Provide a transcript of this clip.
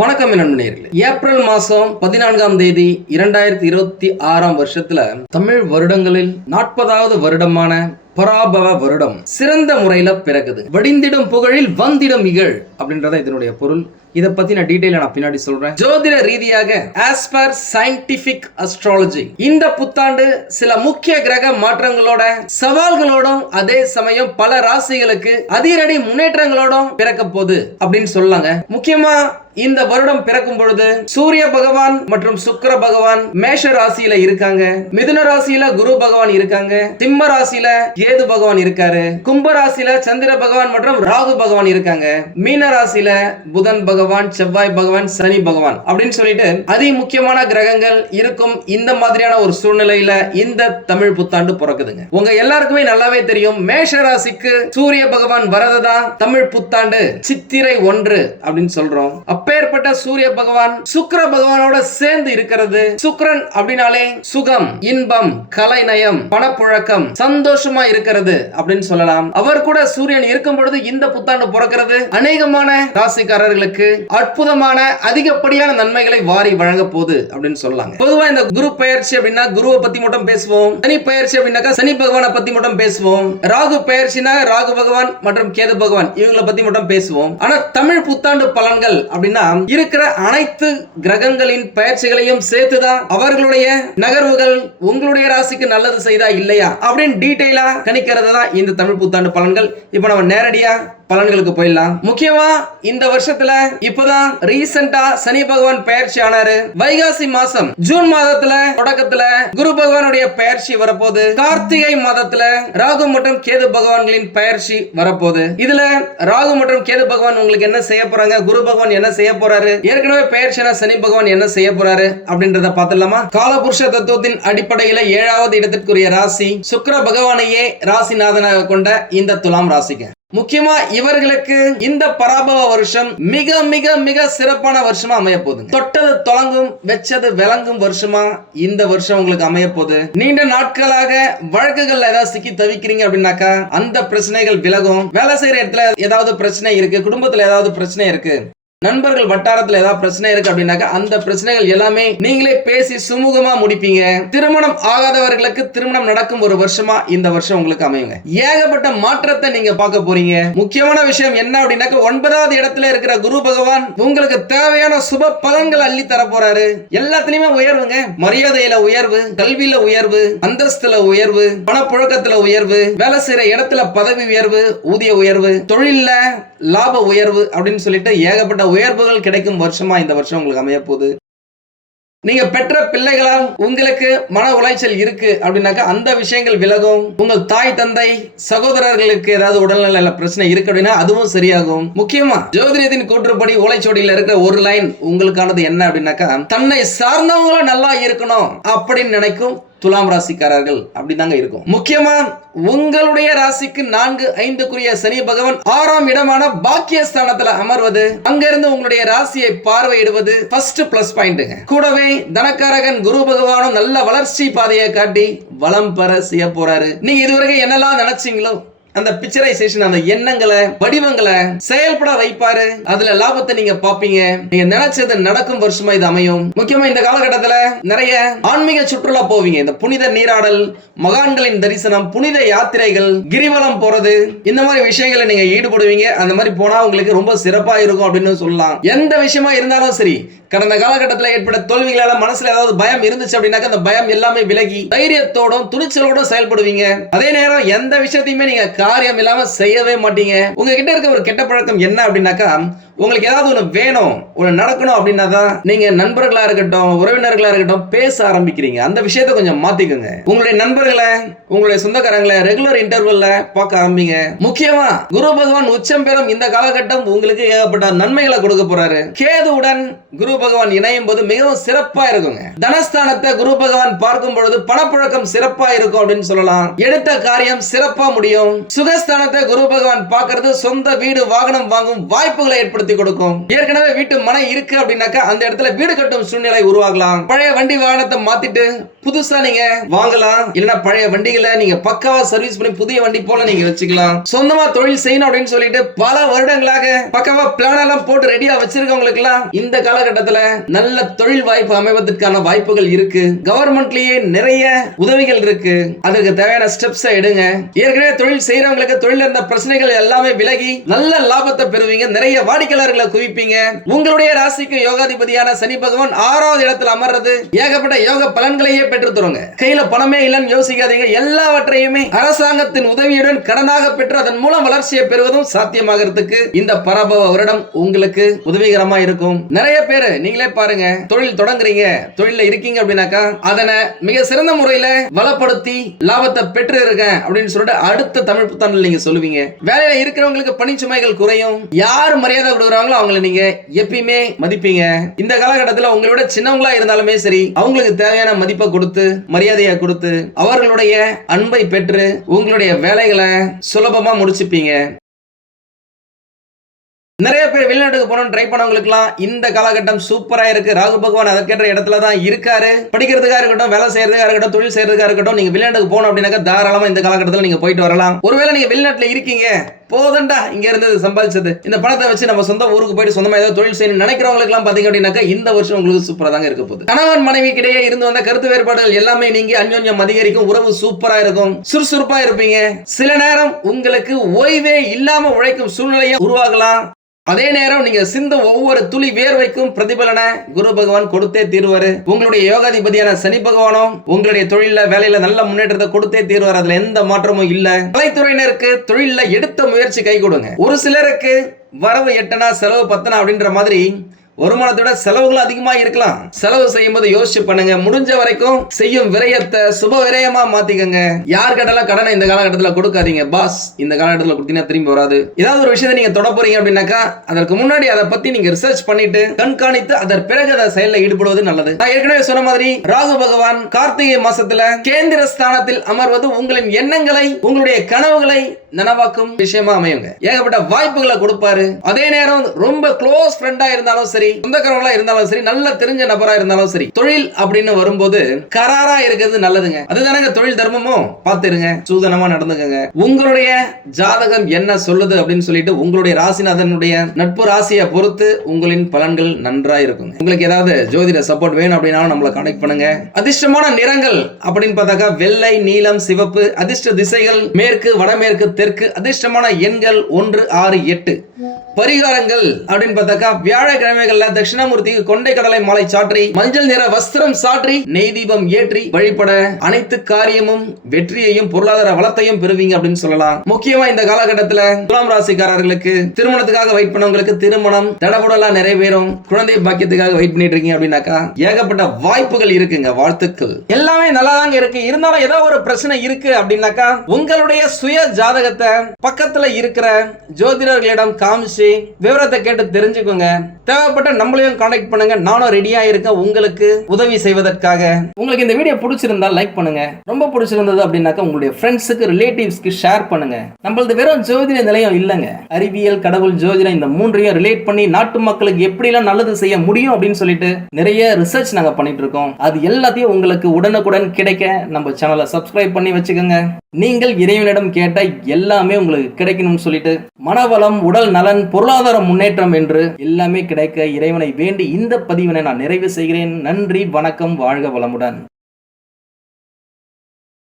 வணக்கம் நண்பர்களே. ஏப்ரல் மாசம் 14ஆம் தேதி 2026 வருஷத்துல தமிழ் வருடங்களில் 40வது வருடமான பராபவ வருடம் சிறந்த முறையில பிறகுது. வடிந்திடும் புகழில் வந்திடும் இகழ் அப்படின்றத இதனுடைய பொருள். இத பத்தி நான் டீடைலா பின்னாடி சொல்றேன். ஜோதிட ரீதியாக as per scientific astrology இந்த புத்தாண்டு சில முக்கிய கிரக மாற்றங்களோட சவால்களோடும் அதே சமயம் பல ராசிகளுக்கு அதிரடி முன்னேற்றங்களோடும் பிறக்க போகுது அப்படின்னு சொல்லாங்க. முக்கியமா இந்த வருடம் பிறக்கும் பொழுது சூரிய பகவான் மற்றும் சுக்கிர பகவான் மேஷ ராசியில இருக்காங்க, மிதுன ராசியில குரு பகவான் இருக்காங்க, சிம்ம ராசியில கேது பகவான் இருக்காரு, கும்ப ராசியில சந்திர பகவான் மற்றும் ராகு பகவான் இருக்காங்க, மீன ராசியில புதன் பகவான், செவ்வாய் பகவான், சனி பகவான் அப்படின்னு சொல்லிட்டு அதி முக்கியமான கிரகங்கள் இருக்கும். இந்த மாதிரியான ஒரு சூழ்நிலையில இந்த தமிழ் புத்தாண்டு பிறக்குதுங்க. உங்க எல்லாருக்குமே நல்லாவே தெரியும், மேஷ ராசிக்கு சூரிய பகவான் வரதுதான் தமிழ் புத்தாண்டு சித்திரை 1 அப்படின்னு சொல்றோம். அப்பேற்பட்ட சூரிய பகவான் சுக்கிர பகவானோட சேர்ந்து இருக்கிறது. சுக்கிரன் அப்படினாலே சுகம், இன்பம், கலைநயம், பணப்புழக்கம், சந்தோஷமா இருக்கிறது அப்படின்னு சொல்லலாம். அவர் கூட சூரியன் இருக்கும் பொழுது இந்த புத்தாண்டு பிறக்கிறது அநேகமான ராசிக்காரர்களுக்கு அற்புதமான அதிகப்படியான நன்மைகளை வாரி வழங்க போகுது அப்படின்னு சொல்லலாங்க. பொதுவா இந்த குரு பெயர்ச்சி அப்படின்னா குருவை பத்தி மட்டும் பேசுவோம். சனி பெயர்ச்சி அப்படின்னாக்கா சனி பகவானை பத்தி மட்டும் பேசுவோம். ராகு பெயர்ச்சினா ராகு பகவான் மற்றும் கேது பகவான் இவங்களை பத்தி மட்டும் பேசுவோம். ஆனா தமிழ் புத்தாண்டு பலன்கள் அப்படின்னா இருக்கிற அனைத்து கிரகங்களின் பயிற்சிகளையும் சேர்த்துதான் அவர்களுடைய நகர்வுகள் உங்களுடைய ராசிக்கு நல்லது செய்தா இல்லையா அப்படின்னு டீடைலா கணிக்கிறது தான் இந்த தமிழ் புத்தாண்டு பலன்கள். இப்ப நம்ம நேரடியா பலன்களுக்கு போயிடலாம். முக்கியமா இந்த வருஷத்துல இப்பதான் ரீசெண்டா சனி பகவான் பெயர்ச்சி ஆனாரு. வைகாசி மாசம் ஜூன் மாதத்துல தொடக்கத்துல குரு பகவானுடைய பெயர்ச்சி வரப்போகுது. கார்த்திகை மாதத்துல ராகு மற்றும் கேது பகவான்களின் பெயர்ச்சி வரப்போகுது. இதுல ராகு மற்றும் கேது பகவான் உங்களுக்கு என்ன செய்ய போறாங்க, குரு பகவான் என்ன செய்ய போறாரு, ஏற்கனவே பெயர்ச்சியான சனி பகவான் என்ன செய்ய போறாரு அப்படின்றத பார்த்தலாமா. காலபுருஷ தத்துவத்தின் அடிப்படையில 7வது இடத்திற்குரிய ராசி சுக்கிர பகவானையே ராசிநாதனாக கொண்ட இந்த துலாம் ராசிக்கு முக்கியமா இவர்களுக்கு இந்த பராபவ வருஷம் மிக மிக மிக சிறப்பான வருஷமா அமைய போகுது. தொட்டது தொடங்கும், வெச்சது விளங்கும் வருஷமா இந்த வருஷம் உங்களுக்கு அமைய போகுது. நீண்ட நாட்களாக வழக்குகள் ஏதாவது சிக்கி தவிக்கிறீங்க அப்படின்னாக்கா அந்த பிரச்சனைகள் விலகும். வேலை செய்யற இடத்துல ஏதாவது பிரச்சனை இருக்கு, குடும்பத்துல ஏதாவது பிரச்சனை இருக்கு, நண்பர்கள் வட்டாரத்துல ஏதாவது பிரச்சனை இருக்கு அப்படின்னாக்கா அந்த பிரச்சனைகள் எல்லாமே நீங்களே பேசி சுமூகமா முடிப்பீங்க. திருமணம் ஆகாதவர்களுக்கு திருமணம் நடக்கும் ஒரு வருஷமா இந்த வருஷம் உங்களுக்கு அமையுங்க. ஏகப்பட்ட மாற்றத்தை நீங்க பார்க்க போறீங்க. முக்கியமான விஷயம் என்ன அப்படின்னாக்கா 9வது இடத்துல இருக்கிற குரு பகவான் உங்களுக்கு தேவையான சுப பலன்கள் அள்ளி தர போறாரு. எல்லாத்துலயுமே உயர்வுங்க. மரியாதையில உயர்வு, கல்வியில உயர்வு, அந்தஸ்துல உயர்வு, பணப்புழக்கத்துல உயர்வு, வேலை செய்யற இடத்துல பதவி உயர்வு, ஊதிய உயர்வு, தொழில்ல லாப உயர்வு அப்படின்னு சொல்லிட்டு ஏகப்பட்ட உயர்வுகள் கிடைக்கும் வருஷமா இந்த வருஷம் உங்களுக்கு அமைய போகுது. நீங்க பெற்ற பிள்ளைகளால் உங்களுக்கு மன உளைச்சல் இருக்கு அப்படின்னாக்கா அந்த விஷயங்கள் விலகும். உங்கள் தாய் தந்தை சகோதரர்களுக்கு ஏதாவது உடல்நல பிரச்சனை இருக்கு அப்படின்னா அதுவும் சரியாகும். முக்கியமா ஜோதிடத்தின் கூற்றுப்படி ஓலைச்சுவடியில் இருக்கிற ஒரு லைன் உங்களுக்கானது என்ன அப்படின்னாக்கா, தன்னை சார்ந்தவங்களும் நல்லா இருக்கணும் அப்படின்னு நினைக்கும் துலாம் ராசிக்காரர்கள் அப்படிதாங்க இருக்கும். முக்கியமா உங்களுடைய ராசிக்கு 4, 5க்குரிய சனி பகவான் 6ஆம் இடமான பாக்கியஸ்தானத்துல அமர்வது, அங்கிருந்து உங்களுடைய ராசியை பார்வையிடுவது ஃபர்ஸ்ட் பிளஸ் பாயிண்ட்ங்க. கூடவே தனக்காரகன் குரு பகவானும் நல்ல வளர்ச்சி பாதையை காட்டி வளம் பெற செய்ய போறாரு. நீங்க இதுவரைக்கும் என்னெல்லாம் நினைச்சீங்களோ அந்த பிக்சரைசேஷன், அந்த எண்ணங்களை வடிவங்களை செயல்பட வைப்பாரு. அதுல லாபத்தை நீங்க பாப்பீங்க. நீங்க நினைச்சது நடக்கும் வருஷமா இது அமையும். முக்கியமா இந்த காலகட்டத்துல நிறைய ஆன்மீக சுற்றுலா போவீங்க. இந்த புனித நீராடல், மகான்களின் தரிசனம், புனித யாத்திரைகள், கிரிவலம் போறது, இந்த மாதிரி விஷயங்களை நீங்க ஈடுபடுவீங்க. அந்த மாதிரி போனா உங்களுக்கு ரொம்ப சிறப்பா இருக்கும் அப்படின்னு சொல்லலாம். எந்த விஷயமா இருந்தாலும் சரி, கடந்த காலகட்டத்தில் ஏற்பட்ட தோல்விகளால மனசுல ஏதாவது பயம் இருந்துச்சு அப்படின்னாக்க அந்த பயம் எல்லாமே விலகி தைரியத்தோடும் துணிச்சலோடும் செயல்படுவீங்க. அதே நேரம் எந்த விஷயத்தையுமே நீங்க காரியம் இல்லாம செய்யவே மாட்டீங்க. உங்ககிட்ட இருக்க ஒரு கெட்ட பழக்கம் என்ன அப்படின்னாக்கா, உங்களுக்கு ஏதாவது ஒன்று வேணும், ஒன்று நடக்கணும் அப்படின்னா தான் நீங்க நண்பர்களா இருக்கட்டும், உறவினர்களா இருக்கட்டும் பேச ஆரம்பிக்கிறீங்க. அந்த விஷயத்தை கொஞ்சம் மாத்திக்கோங்க. உங்களுடைய நண்பர்களை, உங்களுடைய சொந்தக்காரங்களை ரெகுலர் இன்டர்வல்ல பார்க்க ஆரம்பிங்க. முக்கியமா குரு பகவான் உச்சம் பெறும் இந்த காலகட்டம் உங்களுக்கு ஏகப்பட்ட நன்மைகளை கொடுக்க போறாரு. கேதுவுடன் குரு பகவான் இணையும் போது மிகவும் சிறப்பா இருக்குங்க. தனஸ்தானத்தை குரு பகவான் பார்க்கும் பொழுது பணப்புழக்கம் சிறப்பா இருக்கும் அப்படின்னு சொல்லலாம். எடுத்த காரியம் சிறப்பா முடியும். சுகஸ்தானத்தை குரு பகவான் பார்க்கிறது சொந்த வீடு வாகனம் வாங்கும் வாய்ப்புகளை ஏற்படுத்த ஏற்படுத்தி கொடுக்கும். ஏற்கனவே வீட்டு மனை இருக்கு அப்படின்னாக்கா அந்த இடத்துல வீடு கட்டும் சூழ்நிலை உருவாகலாம். பழைய வண்டி வாகனத்தை மாத்திட்டு புதுசா நீங்க வாங்கலாம். இல்லனா பழைய வண்டிகளை நீங்க பக்காவா சர்வீஸ் பண்ணி புதிய வண்டி போல நீங்க வச்சுக்கலாம். சொந்தமா தொழில் செய்யணும் அப்படின்னு சொல்லிட்டு பல வருடங்களாக பக்காவா பிளான் எல்லாம் போட்டு ரெடியா வச்சிருக்கவங்களுக்கு எல்லாம் இந்த காலகட்டத்துல நல்ல தொழில் வாய்ப்பு அமைவதற்கான வாய்ப்புகள் இருக்கு. கவர்மெண்ட்லயே நிறைய உதவிகள் இருக்கு. அதுக்கு தேவையான ஸ்டெப்ஸ் எடுங்க. ஏற்கனவே தொழில் செய்யறவங்களுக்கு தொழில் இருந்த பிரச்சனைகள் எல்லாமே விலகி நல்ல லாபத்தை பெறுவீங்க. நிறைய வாடிக்கையாளர்களை குவிப்பீங்க. உங்களுடைய ராசிக்கு யோகாதிபதியான சனி பகவான் 6வது இடத்துல அமர்றது ஏகப்பட்ட யோக பலன்களையே பெற்று தருங்க. கையில பணமே இல்லைன்னு யோசிக்காதீங்க. எல்லாவற்றையுமே அரசாங்கத்தின் உதவியுடன் கடனாக பெற்று அதன் மூலம் வளர்ச்சியை பெறுவதும் சாத்தியமாகிறதுக்கு இந்த பராபவ வருடம் உங்களுக்கு உதவிகரமா இருக்கும். நிறைய பேர் நீங்களே பாருங்க, தொழில் தொடங்குறீங்க, தொழில இருக்கீங்க அப்படின்னாக்கா அதனை மிக சிறந்த முறையில வளப்படுத்தி லாபத்தை பெற்று இருக்கேன் அப்படின்னு சொல்லிட்டு அடுத்த தமிழ் புத்தாண்டில் நீங்க சொல்லுவீங்க. வேலையில இருக்கிறவங்களுக்கு பணிச்சுமைகள் குறையும். யார் மரியாதை கொடுக்குறாங்களோ அவங்களை நீங்க எப்பயுமே மதிப்பீங்க. இந்த காலகட்டத்தில் உங்களோட சின்னவங்களா இருந்தாலுமே சரி, அவங்களுக்கு தேவையான மதிப்பை கொடுத்து மரியாதையை கொடுத்து அவர்களுடைய அன்பை பெற்று உங்களுடைய வேலைகளை சுலபமா முடிச்சுப்பீங்க. நிறைய பேர் வெளிநாட்டுக்கு போகணும் ட்ரை பண்ணவங்களுக்குலாம் இந்த காலகட்டம் சூப்பரா இருக்கு. ராகு பகவான் அதற்கேற்ற இடத்துல தான் இருக்காரு. படிக்கிறதுக்காக இருக்கட்டும், வேலை செய்யறதுக்காக இருக்கட்டும், தொழில் செய்யறதுக்காக இருக்கட்டும், நீங்க வெளிநாட்டுக்கு போகணும் அப்படின்னாக்கா தாராளமா இந்த காலகட்டத்தில் நீங்க போயிட்டு வரலாம். ஒருவேளை நீங்க வெளிநாட்டுல இருக்கீங்க, போதண்டா இங்க இருந்து சம்பாதிச்சது இந்த பணத்தை வச்சு நம்ம சொந்த ஊருக்கு போயிட்டு சொந்தமா ஏதோ தொழில் செய்யணும் நினைக்கிறவங்களுக்கு எல்லாம் பாத்தீங்க அப்படின்னாக்கா இந்த வருஷம் உங்களுக்கு சூப்பரா தாங்க இருக்க போகுது. கணவன் மனைவி கிடையே இருந்து வந்த கருத்து வேறுபாடுகள் எல்லாமே நீங்க அந்யோன்யம் அதிகரிக்கும். உறவு சூப்பரா இருக்கும். சுறுசுறுப்பா இருப்பீங்க. சில நேரம் உங்களுக்கு ஓய்வே இல்லாம உழைக்கும் சூழ்நிலையை உருவாகலாம். அதே நேரம் நீங்க சிந்த ஒவ்வொரு துளி வேர்வைக்கும் பிரதிபலனை குரு பகவான் கொடுத்தே தீர்வாரு. உங்களுடைய யோகாதிபதியான சனி பகவானும் உங்களுடைய தொழில வேலையில நல்ல முன்னேற்றத்தை கொடுத்தே தீர்வார். அதுல எந்த மாற்றமும் இல்ல. கலைத்துறையினருக்கு தொழில எடுத்த முயற்சி கை கொடுங்க. ஒரு சிலருக்கு வரவு 8 செலவு 10 அப்படின்ற மாதிரி வருமானத்தோட செலவுகள் அதிகமா இருக்கலாம். செலவு செய்யும் போது யோசிச்சு பண்ணுங்க. முடிஞ்ச வரைக்கும் செய்யும் விரயத்தை சுப விரயமா மாத்திக்கங்க. யார் கேட்டாலும் கடனை இந்த காலகட்டத்தில் கொடுக்காதீங்க. பாஸ் இந்த காலகட்டத்தில் கொடுத்தீங்கன்னா திரும்பி வராது. ஏதாவது ஒரு விஷயத்தை நீங்க தொட போறீங்க அப்படின்னாக்கா அதற்கு முன்னாடி அதை பத்தி நீங்க ரிசர்ச் பண்ணிட்டு கண்காணித்து அதன் பிறகு அதை செயலில் ஈடுபடுவது நல்லது. நான் ஏற்கனவே சொன்ன மாதிரி ராகு பகவான் கார்த்திகை மாசத்துல கேந்திர ஸ்தானத்தில் அமர்வது உங்களின் எண்ணங்களை உங்களுடைய கனவுகளை நனவாக்கும் விஷயமா அமையுங்க. ஏகப்பட்ட வாய்ப்புகளை கொடுப்பாரு. அதே நேரம் ரொம்ப க்ளோஸ் ஃப்ரெண்டா இருந்தாலும் சரி, சொந்தக்காரங்களா இருந்தாலும் சரி, நல்ல தெரிஞ்ச நபரா இருந்தாலும் சரி, தொழில் அப்படின்னு வரும்போது கராரா இருக்கிறது நல்லதுங்க. அதுதானங்க தொழில் தர்மமும். பார்த்துருங்க, சூதனமா நடந்துக்கங்க. உங்களுடைய ஜாதகம் என்ன சொல்லுது அப்படின்னு சொல்லிட்டு உங்களுடைய ராசிநாதனுடைய நட்பு ராசியை பொறுத்து உங்களின் பலன்கள் நன்றா இருக்குங்க. உங்களுக்கு ஏதாவது ஜோதிட சப்போர்ட் வேணும் அப்படின்னாலும் நம்மளை கான்டாக்ட் பண்ணுங்க. அதிர்ஷ்டமான நிறங்கள் அப்படின்னு பார்த்தாக்கா வெள்ளை, நீலம், சிவப்பு. அதிர்ஷ்ட திசைகள் மேற்கு, வடமேற்கு, தெற்கு. அதிர்ஷ்டமான எண்கள் 1, 6, 8. பரிகாரங்கள் அப்படின்னு பார்த்தாக்கா வியாழக்கிழமைகள்ல தட்சிணாமூர்த்திக்கு கொண்டை கடலை மாலை சாற்றி மஞ்சள் நிற வஸ்திரம் சாற்றி நெய் தீபம் ஏற்றி வழிபட அனைத்து காரியமும் வெற்றியையும் பொருளாதார வளத்தையும் பெறுவீங்க அப்படின்னு சொல்லலாம். முக்கியமா இந்த காலகட்டத்தில் துலாம் ராசிக்காரர்களுக்கு திருமணத்துக்காக வெயிட் பண்ணவங்களுக்கு திருமணம் தடபுடலாம் நிறைவேறும். குழந்தை பாக்கியத்துக்காக வெயிட் பண்ணிட்டு இருக்கீங்க அப்படின்னாக்கா ஏகப்பட்ட வாய்ப்புகள் இருக்குங்க. வாழ்த்துக்கள். எல்லாமே நல்லா தாங்க இருக்கு. இருந்தாலும் ஏதோ ஒரு பிரச்சனை இருக்கு அப்படின்னாக்கா உங்களுடைய சுய ஜாதகத்தை பக்கத்துல இருக்கிற ஜோதிடர்களிடம் காமிச்சு விவரத்தை கேட்டு தெரிஞ்சுக்கோங்க. தேவைப்பட்ட நம்மளையும் கான்டாக்ட் பண்ணுங்க. நானும் ரெடியா இருக்கேன் உங்களுக்கு உதவி செய்வதற்காக. உங்களுக்கு இந்த வீடியோ பிடிச்சிருந்தா லைக் பண்ணுங்க. ரொம்ப பிடிச்சிருந்தது அப்படின்னாக்கா உங்களுடைய ஃப்ரெண்ட்ஸுக்கு, ரிலேட்டிவ்ஸ்க்கு ஷேர் பண்ணுங்க. நம்மளது வெறும் ஜோதிட நிலையம் இல்லைங்க. அறிவியல், கடவுள், ஜோதிடம் இந்த மூன்றையும் ரிலேட் பண்ணி நாட்டு மக்களுக்கு எப்படிலாம் நல்லது செய்ய முடியும் அப்படின்னு சொல்லிட்டு நிறைய ரிசர்ச் நாங்க பண்ணிட்டு இருக்கோம். அது எல்லாத்தையும் உங்களுக்கு உடனுக்குடன் கிடைக்க நம்ம சேனலை சப்ஸ்கிரைப் பண்ணி வச்சுக்கோங்க. நீங்கள் இறைவனிடம் கேட்ட எல்லாமே உங்களுக்கு கிடைக்கணும்னு சொல்லிட்டு மனவளம், உடல் நலன், பொருளாதார முன்னேற்றம் என்று எல்லாமே கிடைக்க இறைவனை வேண்டி இந்த பதிவினை நான் நிறைவு செய்கிறேன். நன்றி, வணக்கம், வாழ்க வளமுடன்.